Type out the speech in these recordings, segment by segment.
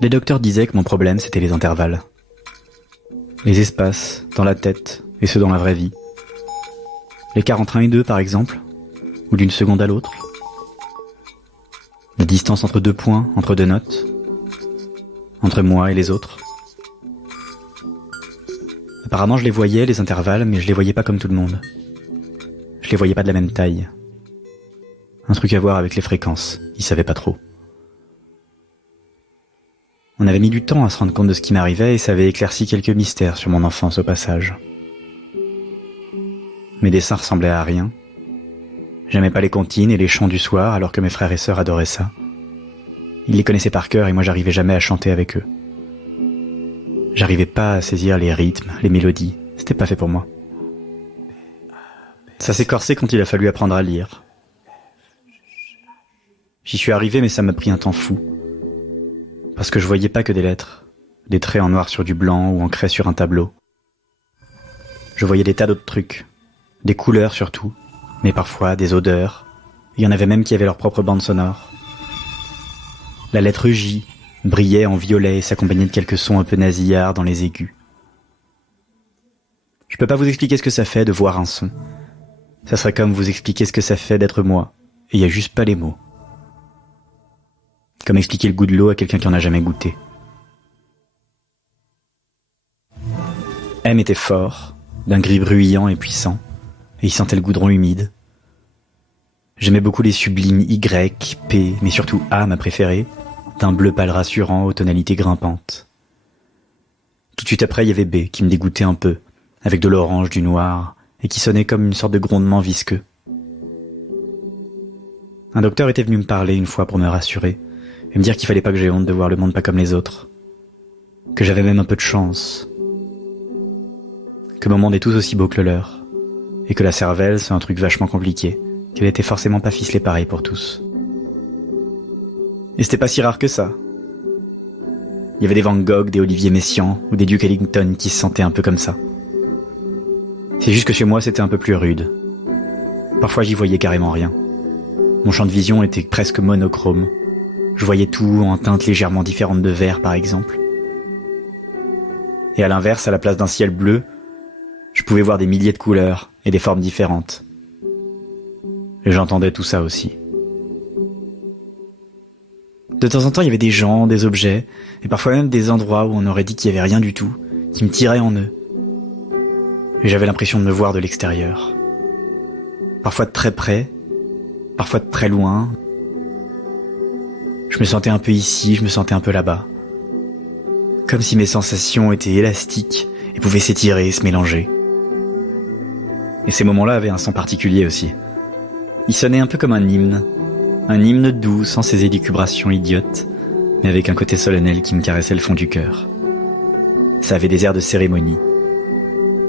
Les docteurs disaient que mon problème c'était les intervalles. Les espaces, dans la tête, et ceux dans la vraie vie. L'écart entre 1 et 2 par exemple, ou d'une seconde à l'autre. La distance entre 2 points, entre 2 notes. Entre moi et les autres. Apparemment je les voyais, les intervalles, mais je les voyais pas comme tout le monde. Je les voyais pas de la même taille. Un truc à voir avec les fréquences, ils savaient pas trop. On avait mis du temps à se rendre compte de ce qui m'arrivait et ça avait éclairci quelques mystères sur mon enfance au passage. Mes dessins ressemblaient à rien. J'aimais pas les comptines et les chants du soir alors que mes frères et sœurs adoraient ça. Ils les connaissaient par cœur et moi j'arrivais jamais à chanter avec eux. J'arrivais pas à saisir les rythmes, les mélodies. C'était pas fait pour moi. Ça s'est corsé quand il a fallu apprendre à lire. J'y suis arrivé mais ça m'a pris un temps fou. Parce que je voyais pas que des lettres, des traits en noir sur du blanc ou ancrés sur un tableau. Je voyais des tas d'autres trucs, des couleurs surtout, mais parfois des odeurs. Il y en avait même qui avaient leur propre bande sonore. La lettre J brillait en violet et s'accompagnait de quelques sons un peu nasillards dans les aigus. Je peux pas vous expliquer ce que ça fait de voir un son. Ça serait comme vous expliquer ce que ça fait d'être moi, et il y a juste pas les mots. Comme expliquer le goût de l'eau à quelqu'un qui en a jamais goûté. M était fort, d'un gris bruyant et puissant, et il sentait le goudron humide. J'aimais beaucoup les sublimes Y, P, mais surtout A, ma préférée, d'un bleu pâle rassurant aux tonalités grimpantes. Tout de suite après, il y avait B, qui me dégoûtait un peu, avec de l'orange, du noir, et qui sonnait comme une sorte de grondement visqueux. Un docteur était venu me parler une fois pour me rassurer, et me dire qu'il fallait pas que j'aie honte de voir le monde pas comme les autres. Que j'avais même un peu de chance. Que mon monde est tout aussi beau que le leur. Et que la cervelle, c'est un truc vachement compliqué. Qu'elle était forcément pas ficelée pareil pour tous. Et c'était pas si rare que ça. Il y avait des Van Gogh, des Olivier Messiaen ou des Duke Ellington qui se sentaient un peu comme ça. C'est juste que chez moi c'était un peu plus rude. Parfois j'y voyais carrément rien. Mon champ de vision était presque monochrome. Je voyais tout en teintes légèrement différentes de vert, par exemple. Et à l'inverse, à la place d'un ciel bleu, je pouvais voir des milliers de couleurs et des formes différentes. Et j'entendais tout ça aussi. De temps en temps, il y avait des gens, des objets, et parfois même des endroits où on aurait dit qu'il n'y avait rien du tout, qui me tiraient en eux. Et j'avais l'impression de me voir de l'extérieur. Parfois de très près, parfois de très loin. Je me sentais un peu ici, je me sentais un peu là-bas. Comme si mes sensations étaient élastiques et pouvaient s'étirer, se mélanger. Et ces moments-là avaient un son particulier aussi. Il sonnait un peu comme un hymne doux sans ses élucubrations idiotes, mais avec un côté solennel qui me caressait le fond du cœur. Ça avait des airs de cérémonie,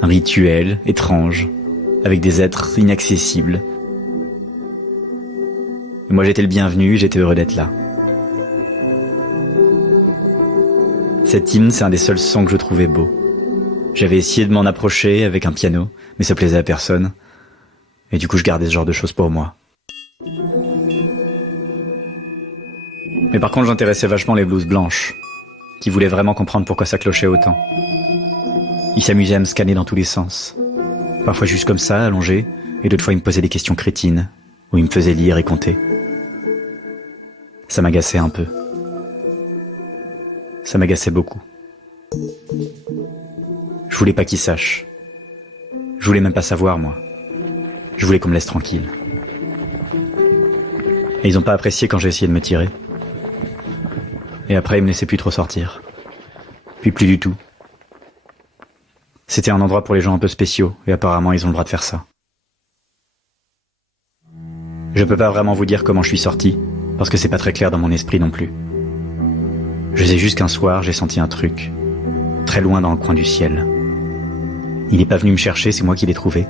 un rituel étrange, avec des êtres inaccessibles. Et moi j'étais le bienvenu, j'étais heureux d'être là. Cet hymne, c'est un des seuls sons que je trouvais beau. J'avais essayé de m'en approcher avec un piano, mais ça plaisait à personne. Et du coup, je gardais ce genre de choses pour moi. Mais par contre, j'intéressais vachement les blouses blanches, qui voulaient vraiment comprendre pourquoi ça clochait autant. Ils s'amusaient à me scanner dans tous les sens. Parfois juste comme ça, allongé, et d'autres fois ils me posaient des questions crétines, ou ils me faisaient lire et compter. Ça m'agaçait un peu. Ça m'agaçait beaucoup. Je voulais pas qu'ils sachent. Je voulais même pas savoir, moi. Je voulais qu'on me laisse tranquille. Et ils ont pas apprécié quand j'ai essayé de me tirer. Et après, ils me laissaient plus trop sortir. Puis plus du tout. C'était un endroit pour les gens un peu spéciaux, et apparemment ils ont le droit de faire ça. Je peux pas vraiment vous dire comment je suis sorti, parce que c'est pas très clair dans mon esprit non plus. Je sais juste qu'un soir, j'ai senti un truc, très loin dans le coin du ciel. Il n'est pas venu me chercher, c'est moi qui l'ai trouvé.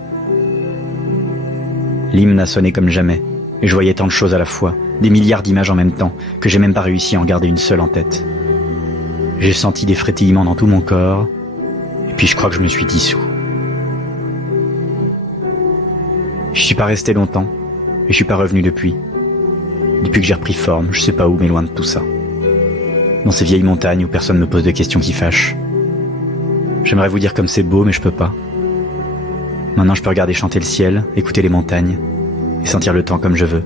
L'hymne a sonné comme jamais, et je voyais tant de choses à la fois, des milliards d'images en même temps, que j'ai même pas réussi à en garder une seule en tête. J'ai senti des frétillements dans tout mon corps, et puis je crois que je me suis dissous. Je suis pas resté longtemps, et je suis pas revenu depuis. Depuis que j'ai repris forme, je sais pas où, mais loin de tout ça. dans ces vieilles montagnes où personne me pose de questions qui fâchent. J'aimerais vous dire comme c'est beau, mais je peux pas. Maintenant je peux regarder chanter le ciel, écouter les montagnes, et sentir le temps comme je veux.